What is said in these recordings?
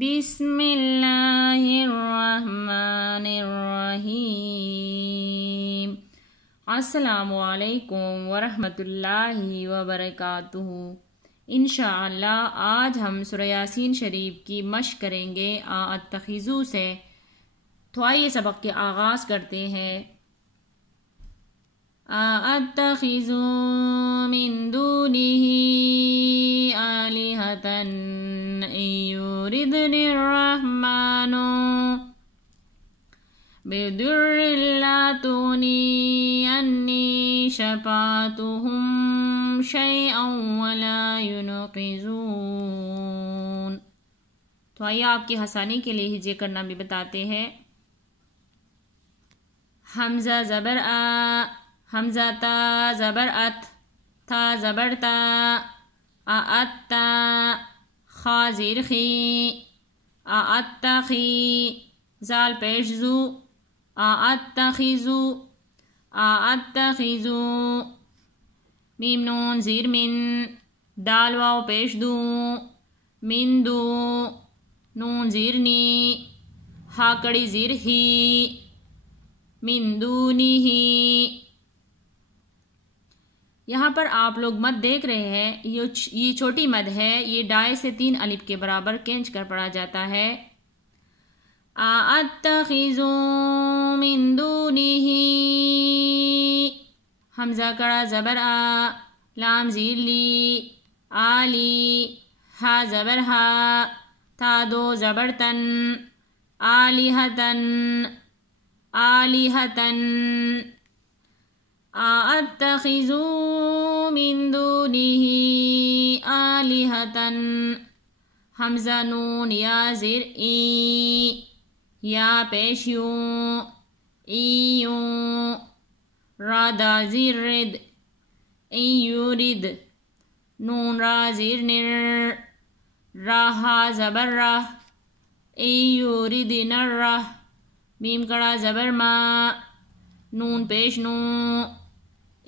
بسم اللہ الرحمن الرحیم۔ السلام علیکم ورحمۃ اللہ وبرکاتہ۔ انشاءاللہ آج ہم سورہ یاسین شریف کی مشق کریں گے اتخذوا سے۔ تو آئیے سبق کے آغاز کرتے ہیں۔ اتخذوا من دونہ آلہۃ ان یردنی الرحمن بضر لا تغنی عنی شفاعتهم شیئا ولا ينقذون۔ تو آئیے آپ کی آسانی کے لیے ہجے کرنا بھی بتاتے ہیں۔ حمزہ زبر آ، حمزہ تا زبر ات، تھا زبر تا، اتا خا زیر خی، اتخی زال پیش زو، اتخذو، اتخذو میم نون زیر من، دال واو پیش دو، من دو نون زیر نی، ہا کڑی زیر ہی، من دونی ہی۔ یہاں پر آپ لوگ مد دیکھ رہے ہیں، یہ چھوٹی مد ہے، یہ ڈائے سے 3 الف کے برابر کھینچ کر پڑھا جاتا ہے۔ اتخذو من دونہ، حمزہ کڑا زبر آ، لام زیر لی، آلی ہا زبر ہا، تا دو زبر تن، آلہتن، آلہتن۔ اتخذوا من دونہ آلہۃ، حمزہ نون یا زیر ای، یا پیش یوں، ایوں، را دا زیر رد، ایورد، نون را زیر نر، را ہا زبر رہ، ایورد نر رہ، میم کڑا زبر ما، نون پیش نو،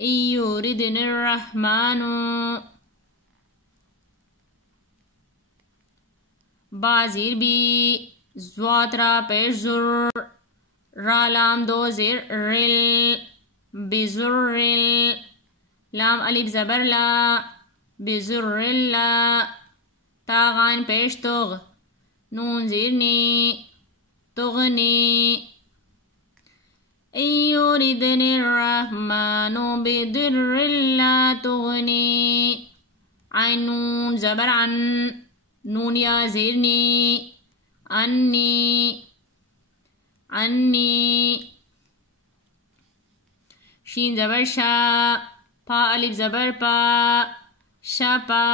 ایوردن الرحمن، با زیر بی، زوات را پیش زر، را لام دو زیر رل، بزر رل، لام الف زبر لا، بزر لا، تا غین پیش تغ، نون زیر نی، تغنی، ان یردنی الرحمن بضر لا تغنی، عین نون زبر عن، نون یا زیر نی، انی، انی، شین زبر شا، پا الف زبر پا، شپا،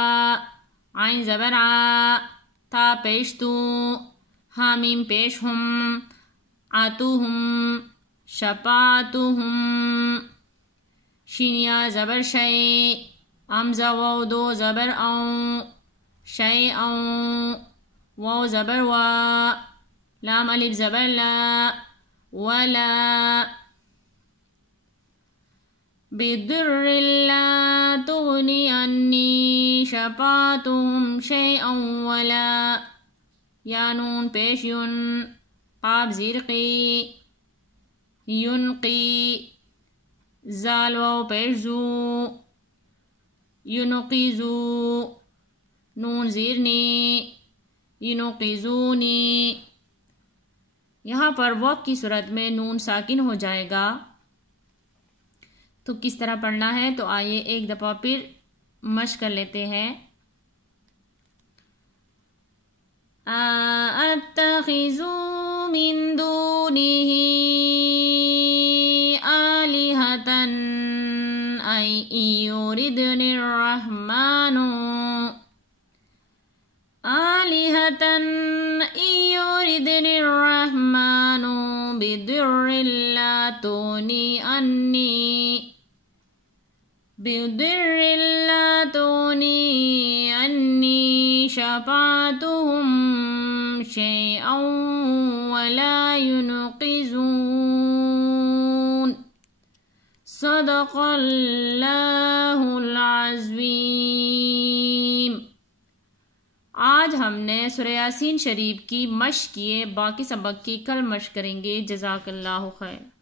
عین زبر آ، تا پیش تو، حامیم پیش ہم، آتوہم، شفاعتهم، شین یا زبر شی، حمزہ واو دو زبر اون، شیئا واو زبر وا، لام الف زبر لا، ولا، بضر لا تغنی عنی شفاعتهم شیئا ولا، یا نون پیش یون، قاف زیر قی، ینقی، زال واو پیش زو، ینقیزو، نون زیر نی، ینقیزونی۔ یہاں پر وقت کی صورت میں نون ساکن ہو جائے گا، تو کس طرح پڑھنا ہے؟ تو آئیے ایک دفعہ پھر مشق کر لیتے ہیں۔ اتخذوا من دونہ آلہۃ ان یردنی الرحمن، آلہۃ ان یردنی الرحمن بضر لا تغنی عنی، بضر لا تغنی عنی شفاعتهم شیئا ولا ينقذون۔ صدق اللہ العظیم۔ آج ہم نے سورہ یاسین شریف کی مشق کیے، باقی سبق کی کل مشق کریں گے۔ جزاک اللہ خیر۔